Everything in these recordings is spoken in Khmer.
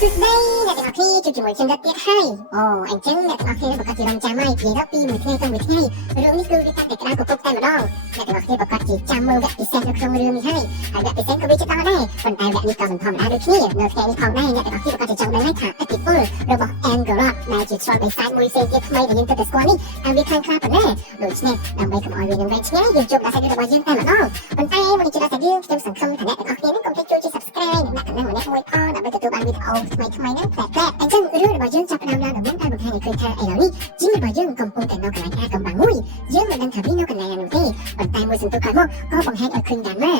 สุดได้អ្នកទាំងអស់គ្នាជួបជាមួយខ្ញុំដល់ទៀតហើយអញ្ចឹងអ្នកទាំងអស់គ្នាប្រកាសជារងចាំហើយនិយាយដល់ពីមួយថ្ងៃទៅមួយថ្ងៃរឿងនេះគឺវាកាត់តែក្តៅកពុកតែម្ដងអ្នកទាំងអស់គ្នាប្រកាសជាចាំមើលវគ្គពិសេសនៅក្នុងរឿងនេះហើយវគ្គពិសេសក៏វាចិត្តដែរប៉ុន្តែវគ្គនេះក៏មិនធម្មតាដូចគ្នានៅថ្ងៃនេះផងដែរអ្នកទាំងអស់គ្នាប្រកាសជាចង់ដឹងហើយថាឥទ្ធិពលរបស់ Angorot ដែលជាឆ្លងបិសាចមួយផ្សេងទៀតថ្មីដែលយើងទៅតែស្គាល់នេះតើវាខ្លាំងក្លាប៉ុណ្ណាដូច្នេះដើម្បីកុំឲ្យវានឹងវែងឆ្ងាយយើងជួបដល់សាច់រឿងរបស់យើងតែម្ដងប៉ុន្តែមុននឹងជិះដល់សាច់រឿងខ្ញុំសង្ឃឹមថាអ្នកទាំងអស់គ្នានឹងកុំភ្លេចជួយ Subscribe និងដាក់កណ្ដឹងម្នាក់មួយផងដើម្បីទទួលបានវីដេអូថ្មីៗហ្នឹងប្លែកៗអញ្ចឹងរឿងរបស់យើងចាប់ផ្ដើមឡើងដំណើរតែបង្ហាញឲ្យឃើញថាឥឡូវនេះជីវិតរបស់យើងកំពុងតែនៅកន្លែងអាកំបាំងមួយយើងមិនដឹងថាវានៅកន្លែងណានោះទេប៉ុន្តែមួយសន្ទុះក្រោយមកក៏បង្ហាញឲ្យឃើញដានម៉ា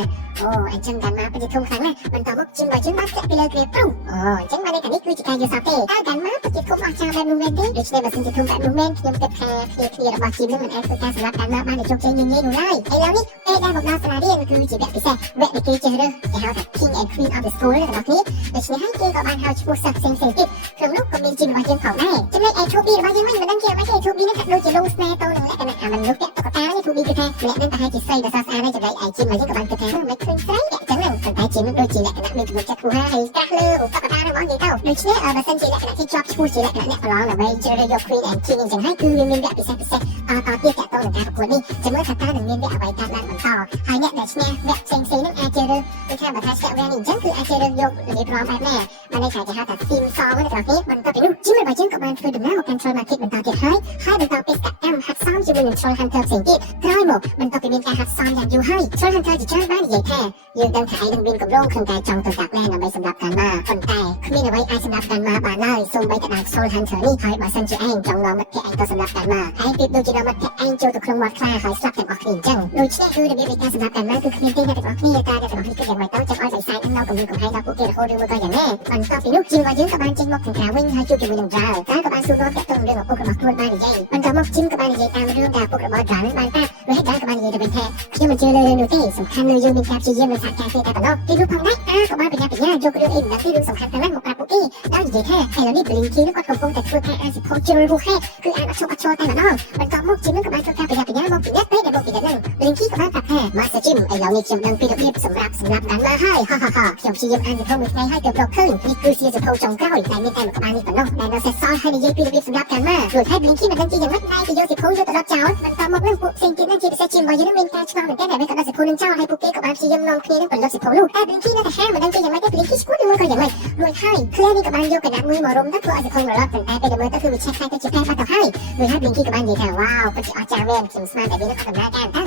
អញ្ចឹងដានម៉ាពិតជាធំខ្លាំងណាស់បន្តមកជីវិតរបស់យើងបានធ្លាក់ពីលើគ្រាព្រុសអញ្ចឹងបានន័យថានេះគឺជាការយល់សប្តិទេតើដានម៉ាពិតជាធំអស្ចារ្យបែបនោះមែនទេដូច្នេះបើសិនជាធំបែបនោះមែនខ្ញុំគិតថាគ្នារបស់ជីវិតមិនអាចធ្វើការសម្រាប់ដានម៉ាបានជោគជ័យញញនោះឡើយឥឡូវនេះពេលដែលមកដល់សាលារៀនគឺជាវគ្គពិសេសវគ្គដែលគេជ្រើសរើសគេហៅថា King and Queen of the School របស់គ្នាដូច្នេះហើយគេក៏បានហៅឈ្មោះសិស្សផ្សេងៗទៀតក្នុងនោះក៏មានជីវិតរបស់យើងផងដែរចំណែកឯ 2B របស់យើងវិញមិនដឹងជាអ្វីទេ 2B នេះហាក់ដូចជាលងស្នេហ៍ទៅនឹងលក្ខណៈមនុស្សតាក់តុក្កតានេះ 2B គឺថាអ្នកនឹងប្រហែលជាស្រីដ៏ស្រស់ស្អាតហើយចំណែកឯជីវិតរបស់យើងក៏បានគិតថាមិនឃើញស្រីតែអញ្ចឹងប៉ុន្តែជីវិតដូចជាលក្ខណៈមានជំនឿចិត្តគូហាហើយក្រាស់លើឧបកតារបស់យើងទៅដូច្នេះបើសិនជាលក្ខណៈที่ជាប់ឈ្មោះជាលក្ខណៈអ្នកប្រឡងដើម្បីជ្រើសរើសយក Queen and King អញ្ចឹងហើយគឺវាមានវគ្គពិសេសតទៀតតាក់ទងនឹងការប្រកួតនេះចាំមើលថាតើនឹងមានវគ្គអ្វីកើតឡើងបន្តហើយអ្នកដែលឈ្នះវគ្គផ្សេងៗនឹងអាចជ្រើសរើសគឺថាបើថាឆ្លាក់វគ្គនេះអញ្ចឹងគឺអាចជ្រើសរើសយករបៀបប្រឡងបែបណាបានន័យថាគេហៅថា theme song ហ្នឹងបងប្អូនបន្ទាប់ពីនោះជីវិតរបស់យើងក៏បានធ្វើដំណើរមកកាន់ Troll Market បន្តទៀតហើយបន្តបេសកកម្មហាត់សមជាមួយនឹង Troll Hunter ផ្សេងទៀតក្រោយមកបន្ទាប់ពីមានការហាត់សមយ៉ាងយូរហើយ Troll Hunter ជាច្រើនបាននិយាយថាយើងដឹងថាឯងនឹងមានកម្រងក្នុងការចង់ទៅកាប់លែនដើម្បីសម្រាប់កាន់ម៉ាប៉ុន្តែគ្មានអ្វីអាចសម្រាប់កាន់ម៉ាបានឡើយសូម្បីតែដល់ Troll Hunter នេះហើយបើសិនជាឯងចង់នាំមិត្តភក្តិឯងទៅសម្រាប់កាន់ម៉ាឯងប្រៀបដូចជានាំមិត្តភក្តិឯងចូលទៅក្នុងមាត់ខ្លាហើយស្លាប់ទាំងអស់គ្នាអញ្ចឹងដូច្នេះគឺរបៀបនៃការសម្រាប់កាន់ម៉ាគឺគ្មានទេអ្នកទាំងអស់គ្នាតែអ្នកទាំងអស់គ្នាគិតយ៉ាងម៉េចទៅចាំឲ្យបិសាចនៅកំពុងកំហែងដល់ពួកគេរហូតឬមួយក៏យ៉ាងណាបន្ទាប់ពីនោះជីវិតរបស់យើងក៏បានចេញមកខាងក្រៅវិញហើយជួបជាមួយនឹង Dral តែក៏បានសួរនាំតាក់ទងរឿងឪពុករបស់ខ្លួនបាននិយាយបន្តមកជីមក៏បាននិយាយតាមរឿងដែលឪពុករបស់ Dral បានតាព្រោះ Dral ក៏បាននិយាយទៅវិញថាខ្ញុំមិនជឿលើរឿងនោះទេសំខាន់លើយើងមានការព្យាយាមនិងសហការគ្នាតែប៉ុណ្ណោះទីនោះផងដែរក៏បានបញ្ញាយករឿងអីមិនដឹងពីរឿងសំខាន់ទៅណាស់មកប្រាប់ពួកគេដោយនិយាយថាឥឡូវនេះ Blinky នោះគាត់កំពុងតែធ្វើការអានសិភៅជ្រុលហួសហេតុគឺអានអត់ឈប់អត់ឈរតែម្ដងបន្តមកជីមក៏បានធ្វើការបញ្ញាមកពិនិត្យពេលដែលមកពិនិត្យហ្នឹង Blinky ក៏បានប្រាប់ថា Master Jim ឥឡូវនេះខ្ញុំដឹងពីរបៀបសម្រាប់ដានម៉ាហើយខ្ញុំព្យាយាមអានសិភៅមួយថ្ងៃហើយទើបរកឃើញនេះគឺជាសិភៅចុងក្រោយដែលមានតែមួយក្បាលនេះប៉ុណ្ណោះដែលនៅសេសសល់ហើយនិយាយពីរបៀបសម្រាប់ដានម៉ាព្រោះតែ Blinky មិនដឹងជាយ៉ាងម៉េចតែគេយកសិភៅយកទៅដុតចោលបន្តមកនឹងពួកផ្សេងទៀតនឹងជាពិសេសជារបស់យើងមានការឆ្លងមែនតើដែលក៏ដុតសិភៅនឹងចោលហើយពួកគេក៏បានព្យាយាមនាំគ្នានឹងផលិតសិភៅនោះតែ Blinky នៅតែហាមមិនដឹងជាយ៉ាងម៉េចទេ Blinky ស្គាល់ឬមួយក៏យ៉ាងម៉េចរួចហើយ Claire នេះក៏បានយកកណ្ដាប់មួយមករុំទៅធ្វើឲ្យសិភៅរលត់ប៉ុន្តែពេលដែលមើលទៅគឺវាឆេះខ្លាំងទៅជាផែបាត់ទៅហើយរួចហើយ Blinky ក៏បាននិយាយថាវ៉ាវពិតជាអស្ចារ្យមែនខ្ញុំស្មានតែវានឹងអត់ដំណើរការតែ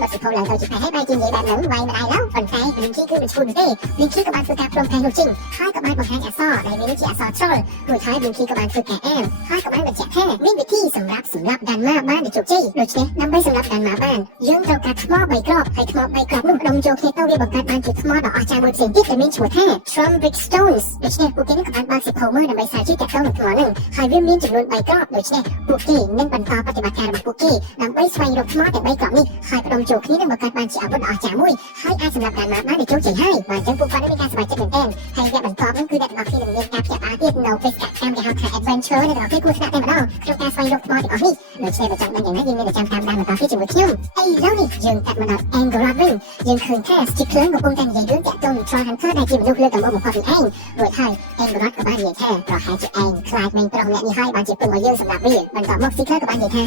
ដុតសិភៅឡើងទៅជាផែហើយបែរជានិយាយបែបហ្នឹងវាយមិនដែរឡើយប៉ុន្តែ Blinky គឺមិនឈ្មោះនោះទេ Blinky ក៏បានធ្វើការព្រមព្រៀងនោះចេញហើយក៏បានបង្ហាញអក្សរដែលមានជាអក្សរ Troll រួចហើយ Blinky ក៏បានធ្វើការអានហើយក៏បានបញ្ជាក់ថាមានវិធីសម្រាប់ដានម៉ាបានដោយជោគជ័យដូច្នេះដើម្បីសម្រាប់ដានម៉ាបានយើងត្រូវការថ្ម3គ្រាប់ហើយថ្ម3គ្រាប់នោះដុំចូលគ្នាទៅវាបង្កើតបានជាថ្មដ៏អស្ចារ្យមួយផ្សេងទៀតដែលមានឈ្មោះថា Trumbric Stones ដូច្នេះពួកគេនឹងក៏បានបើកសិភៅមើលដើម្បីស្រាវជ្រាវតាក់ទងនឹងថ្មហ្នឹងហើយវាមានចំនួន3គ្រាប់ដូច្នេះពួកគេនឹងបន្តបប្រតិបត្តិការរបស់ពួកគេដើម្បីស្វែងរកថ្មទាំង3គ្រាប់នេះហើយផ្ដុំចូលគ្នានឹងបង្កើតបានជាអាវុធដ៏អស្ចារ្យមួយហើយអាចសម្រាប់ដានម៉ាបានដោយជោគជ័យហើយបាទអញ្ចឹងពួកគាត់នឹងមានការសប្បាយចិត្តមែនទែនហើយវគ្គបន្តហ្នឹងគឺអ្នកទាំងអស់គ្នានឹងមានការភ្ញាក់ផ្អើលទៀតនៅបេសកកម្មគេហៅថា Adventure អ្នកទាំងអស់គ្នាគួរស្នាក់តែម្ដងក្នុងការស្វែងរកថ្មទាំងអស់នេះដូច្នេះបើចង់ដឹងយ៉ាងណាយើងមានតែចាំតាមដានបន្តទៀតជាមួយខ្ញុំឥឡូវនេះយើងកាត់មកដល់ Angorot វិញយើងឃើញថា Stickler កំពុងតែនិយាយរឿងតាក់ទងនឹង Troll Hunter ដែលជាមនុស្សលើកដំបូងបំផុតពីឯងរួចហើយ Angorot ក៏បាននិយាយថាប្រហែលជាឯងខ្លាចមែនប្រុសម្នាក់នេះហើយបានជាពឹងមកយើងសម្រាប់វាបន្តមក Stickler ក៏បាននិយាយថា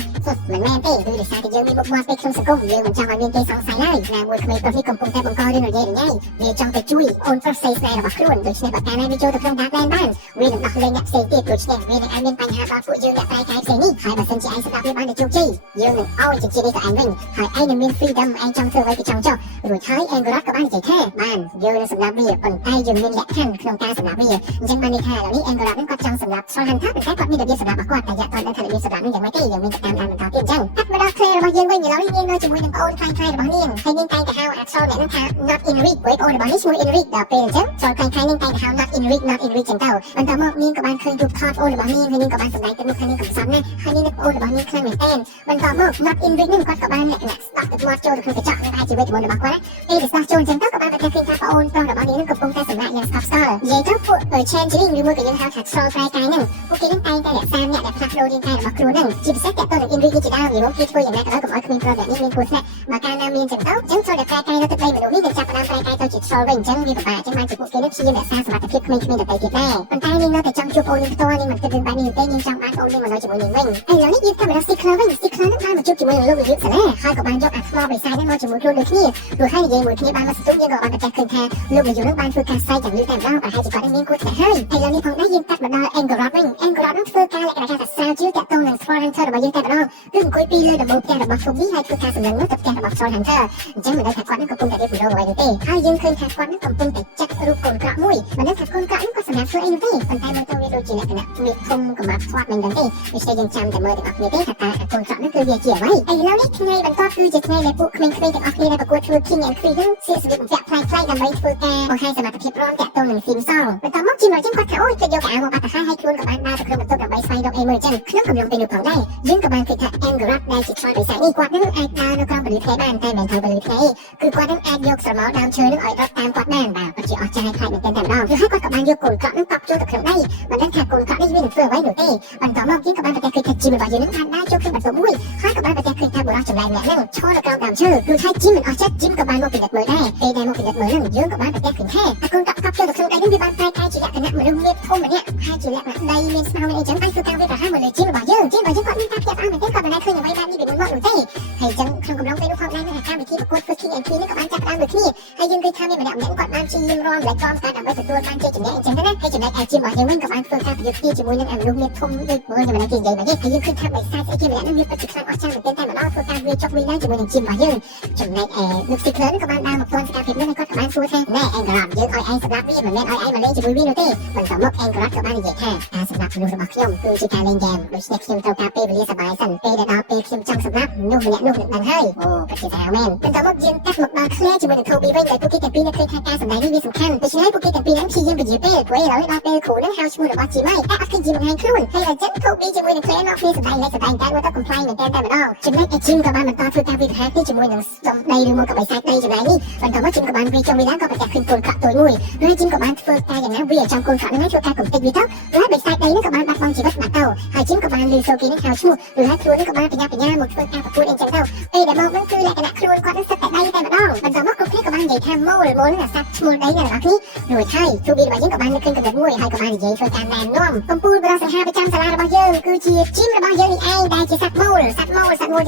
មិនមែនទេគឺដោយសារតែយើងមានមុខមាត់ពេកក្នុងសង្គមយើងមិនចង់ឲ្យមានគេសង្ស័យឡើយណាមួយក្មេងប្រុសនេះកំពុងតែបង្ករឿងរញ៉េរញ៉ៃវាចង់ទៅជួយអូនប្រុសស្រីស្នេហ៍របស់ខ្លួនដូច្នេះបើកាលណាវាចូលទៅក្នុង Dark Land បានវានឹងដោះលែងអ្នកផ្សេងទៀតដូច្នេះវានឹងអាចមានបញ្ហាដល់ពួកយើងអ្នកប្រែកាយផ្សេងនេះហើយបើសិនជាឯងសម្រាប់វាបានទៅជោគជ័យយើងនឹងឲ្យជានេះទៅឯងវិញហើយឯងនឹងមាន freedom ឯងចង់ធ្វើអ្វីក៏ចង់ចុះរួចហើយ Angorot ក៏បាននិយាយថាបានយើងនឹងសម្រាប់វាប៉ុន្តែយើងមានលក្ខខណ្ឌក្នុងការសម្រាប់វាអញ្ចឹងបានន័យថាឥឡូវនេះ Angorot នឹងគាត់ចង់សម្រាប់ Troll Hunter ប៉ុន្តែគាត់មានរបៀបសម្រាប់របស់គាត់តែយកគាត់ដឹងថារបៀបសម្រាប់នេះយ៉ាងម៉េចទេយើងមានតែតាមដានបន្តទៀតអញ្ចឹងកាត់មកដល់ Claire របស់យើងវិញឥឡូវនេះនាងនៅជាមួយនឹងប្អូនខ្លាំងៗរបស់នាងហើយនាងតែងតែហៅអា Troll អ្នកនឹងថា not in reach ព្រោះប្អូនរបស់នេះឈ្មោះ in reach ដល់ពេលអញ្ចឹង Troll ខ្លាំងៗនាងតែងតែហៅ not in reach ចឹងទៅបន្តមកនាងក៏បានឃើញរូបថតអូនរបស់នាងហើយនាងក៏បានសម្ដែងទៅមុខនាងកំសត់ណាស់ហើយនាងអូនរបស់នាងខ្លាំងមែនទែនបន្តមក not in reach នឹងគាត់ក៏បានលក្ខណៈស្ដោះទឹកមាត់ចូលទៅក្នុងកញ្ចក់នឹងអាចជាវេទមន្តរបស់គាត់ណាពេលដែលស្ដោះចូលអញ្ចឹងទៅក៏បាន ប្រទះឃើញថាប្អូនប្រុសរបស់នាងនឹងកំពុងតែសម្លាប់យ៉ាងស្កប់ស្កល់និយាយទៅពួក changeling ឬមួយក៏យើងហៅថា troll ប្រែកាយហ្នឹងពួកគេនឹងតែងតែរក្សាអ្នកដែលផ្លាស់ប្ដូររាងកាយរបស់ខ្លួនហ្នឹងជាពិសេសតើតើនឹង ingredient ជាដើមនិយាយមកគេធ្វើយ៉ាងណាក៏ដោយកុំឲ្យគ្មានប្រវត្តិនេះមានគ្រោះថ្នាក់បើកាលណាមានចឹងទៅអញ្ចឹងចូលតែប្រែកាយនៅទឹកដីមនុស្សនេះនឹងចាប់ផ្ដើមប្រែកាយទៅជា troll វិញអញ្ចឹងវាពិបាកអញ្ចឹងបានជាពួកគេនឹងព្យាយាមរក្សាសមត្ថភាពក្មេងៗដទៃទៀតដែរប៉ុន្តែនាងនៅតែចង់ជួបប្អូននាងផ្ទាល់នាងមិនគិតរឿងបែបនេះទេនាងចង់បានប្អូននាងមកនៅជាមួយនាងវិញឥឡូវនេះយើងតាមរក sticker វិញ sticker ហ្នឹងបានមកជួបជាមួយនឹងលោកវិយុសាលាហើយក៏បានយកអាថ្មបិសាចហ្នឹងមកជាមួយខ្លួនដូចគ្នាព្រោះហើយនិយាយមួយគ្នាបានមកស្ទុំយើងក៏បានប្រទះឃើញថាលោកវិយុហ្នឹងបានធ្វើការស្អែកយ៉ាងលឿនតែម្ដងប្រហែលជាគាត់នឹងមានគួរថ្នាក់ហើយឥឡូវនេះផងដែរយើងកាត់មកដល់ Angerot វិញ Angerot ហ្នឹងធ្វើការលក្ខណៈថាស្រាវជ្រាវតាក់ទងនឹង Troll Hunter របស់យើងតែម្ដងគឺអង្គុយពីលើដំបូលផ្ទះរបស់ Toby ហើយធ្វើការសម្លឹងមកទៅផ្ទះរបស់ Troll Hunter អញ្ចឹងមិនដឹងថាគាត់នឹងកំពុងតែរៀបរងអ្វីនោះទេហើយយើងឃើញថាគាត់នឹងកំពុងតែចាក់រូបកូនក្រក់មួយមិនដឹងថាកូនក្រក់នេះគាត់សម្រាប់ធ្វើអីនោះទេប៉ុន្តែមើលទៅវាដូចជាលក្ខណៈមានធំកម្រាស់ស្វាត់មិនដឹងទេដូច្នេះយើងចាំតែមើលទាំងអស់គ្នាទេថាតើកូនក្រក់នេះគឺវាជាអ្វីឥឡូវនេះថ្ងៃបន្ទាប់គឺជាថ្ងៃដែលពួកក្មេងៗទាំងអស់គ្នាដែលប្រកួតធ្វើ King and Queen ហ្នឹងស្លៀកសម្លៀកបំពាក់ប្លែកៗដើម្បីធ្វើការបង្ហាញសមត្ថភាពរាំតាក់ទងនឹង theme song បន្ទាប់មកជីមរចឹងគាត់ថាអូយគាត់យកកៅអៅមកបាត់ទៅហើយខ្លួនក៏បានដើរទៅក្នុងបន្ទប់ដើម្បីស្វែងរកអីមួយចឹងក្នុងកំឡុងពេលនោះផងដែរយើងក៏បានឃើញថា Angerot ដែលជាខ្វាបិសាចនេះគាត់នឹងអាចដើរនៅក្រោមពន្លឺថ្ងៃបានតែមិនថាពន្លឺថ្ងៃគឺគាត់នឹងអាចយកស្រមោលដើមឈើនឹងឲ្យដុតតាមគាត់បានបាទពិតជាអស្ចារ្យខ្លាំងមែនទែនតែម្ដងហើយគាត់ក៏បានយកកូនក្រក់នឹងតប់ចូលទៅក្នុងដីមិនដឹងថាកូនក្រក់នេះវានឹងធ្វើអ្វីនោះទេបន្តមកយើងក៏បានប្រទះឃើញថាជីមរបស់យើងនឹងបានដើរចូលក្នុងបន្ទប់មួយហើយក៏បានប្រទះឃើញថាបុរសចម្លែកម្នាក់ហ្នឹងឈរនៅក្រោមដើមឈើគឺថាជីមមិនអស់ចិត្តជីមក៏បានមកពិនិត្យមើលដែរពេលដែលមកពិនិត្យមើលហ្នឹងយើងក៏បានប្រទះឃើញថាកូនក្រក់តប់ចូលទៅក្នុងដីនេះវាបានប្រែកាយជាលក្ខណៈមនុស្សមានធំម្នាក់ហើយជាលក្ខណៈដីមានស្មៅមានអីចឹងហើយគឺការវាប្រហែលមកលើជីមរបស់យើងគាត់មានការភ្ញាក់ផ្អើលមែនទេគាត់មិនដែលឃើញអ្វីបែបនេះពីមុនមកនោះទេហើយចឹងក្នុងកំឡុងពេលនោះផងដែរនឹងកម្មវិធីប្រកួតធ្វើ King and Queen នេះក៏បានចាប់ផ្ដើមដូចគ្នាហើយយើងឃើញថាមានម្នាក់គាត់បានព្យាយាមរាំឡើងក្រោមតែដើម្បីទទួលបានជ័យជំនះអញ្ចឹងណាហើយចំណែកឯជីមរបស់យើងវិញក៏បានធ្វើការប្រយុទ្ធគ្នាជាមួយនឹងមនុស្សមានធំដូចមើលនៅម្នាក់គេនិយាយមកនេះហើយយើងឃើញថាបិសាចស្អីគេម្នាក់នេះមានពិតជាខ្លាំងអស្ចារ្យមែនទែនតែម្ដងធ្វើការវាចុកវាឡើងជាមួយនឹងជីមរបស់យើងចំណែកឯលោក Sticker នេះក៏បានដើរមកទាន់សកម្មភាពនេះគាត់ក៏បានសួរថាណែ Angerot យើងឲ្យឯងសម្រាប់វាមិនមែនឲ្យឯងមកលេងជាមួយវានោះទេបន្តមក Angerot ក៏បាននិយាយថាការសម្រាប់មនុស្សរបស់ខ្ញុំគឺជាការលេងហ្គេមដូច្នេះខ្ញុំត្រូវការពេលវេលាសប្បាយសិនពេលដែលដល់ពេលខ្ញុំចង់សម្រាប់នោះម្នាក់នោះនឹងដឹងហើយអូពិតជាថាមែនបន្តមកយើងកាត់មកដល់ Claire ជាមួយនឹង Toby វិញដែលពួកគេទាំងពីរឃើញថាការសម្ដែងនេះវាសំខាន់ដូច្នេះពួកគេទាំងពីរហ្នឹងព្យាយាមពន្យាពេលព្រោះឥឡូវដល់ពេលគ្រូនឹងហៅឈ្មោះរបស់ជីមហើយតែអត់ឃើញជីមបង្ហាញខ្លួនហើយអញ្ចឹង Toby ជាមួយនឹង Claire មកគ្នាសម្ដែងតែមើលទៅ complain មែនតើតែម្ដងចំណែកឯជីមក៏បានបន្តធ្វើការវិភាគជាមួយនឹងសំដីឬមកក៏បិសាចដីចម្លែកនេះបន្តមកជីមក៏បានវាចុះវាឡើងក៏ប្រទះឃើញកូនក្រក់តូចមួយហើយជីមក៏បានធ្វើការយ៉ាងណាវាចាំកូនក្រក់ហ្នឹងឲ្យធ្វើការកំទេចវាទៅហើយបិសាចដីហ្នឹងក៏បានបាត់បង់ជីវិតបាត់ទៅហើយជីមក៏បានលឺសូគីនឹងហៅឈ្មោះឬហើយខ្លួនហ្នឹងក៏បានបញ្ញាមកធ្វើការប្រកួតអីចឹងទៅពេលដែលមកហ្នឹងគឺលក្ខណៈខ្លួនគាត់នឹងសិតតែដីតែម្ដងបន្តមកគ្រប់គ្នាក៏បាននិយាយថាម៉ូលហ្នឹងអាសត្វឈ្មោះដីអ្នកនរគ្នារួចហើយទូប៊ីរបស់យើងក៏បាននឹកឃើញកំណត់មួយហើយក៏បាននិយាយធ្វើការណែនាំកំពូលបរិសង្ហាប្រចាំសាលារបស់យើងគឺជាជីមរបស់យើងនេះឯងដែលជាសត្វម៉ូល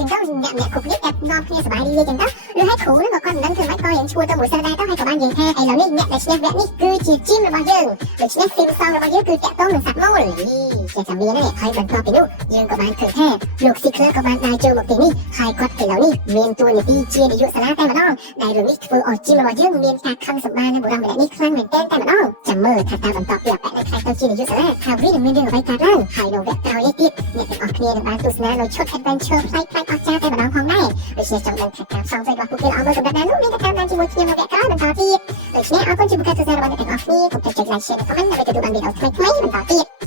ចឹងទៅអ្នកគ្រប់គ្នាតែនាំគ្នាសប្បាយរីករាយចឹងទៅឬហើយគ្រូហ្នឹងក៏គាត់មិនដឹងធ្វើម៉េចក៏រៀងឈួរទៅមួយសិនដែរទៅហើយក៏បាននិយាយថាឥឡូវនេះអ្នកដែលឈ្នះវគ្គនេះគឺជាជីមរបស់យើងដូច្នេះ theme song របស់យើងគឺតាក់ទងនឹងសត្វម៉ូលជាចាំមានហ្នឹងហើយបន្ទាប់ពីនោះយើងក៏បានឃើញថាលោក Sticker ក៏បានដើរចូលមកទីនេះហើយគាត់ឥឡូវនេះមានតួនាទីជានាយកសាលាតែម្ដងដែលរឿងនេះធ្វើឲ្យជីមរបស់យើងមានការខឹងសម្បារនឹងបុរសម្នាក់នេះខ្លាំងមែនទែនតែម្ដងចាំមើលថាតើបន្ទាប់ពីអបអរសាទរទៅជានាយកសាលាថាវានឹងមានរឿងអ្វីកើតឡើងហើយនៅវគ្គក្រោយនេះទៀតអ្នកទាំងអស់គ្នានឹងបានទស្សនានៅឈុត adventure ផ្សេងៗអស្ចារ្យតែម្ដងផងដែរដូច្នេះចង់ដឹងថាការផ្សងព្រេងរបស់ពួកគេអស់មើលកម្រិតណានោះមានតែតាមដានជាមួយខ្ញុំនៅវគ្គក្រោយបន្តទៀតដូច្នេះអរគុណចំពោះការទស្សនារបស់អ្នកទាំងអស់គ្នាកុំភ្លេចចុច like share និង comment ដើម្បីទទួលបានវីដេអូថ្មីៗបន្តទៀត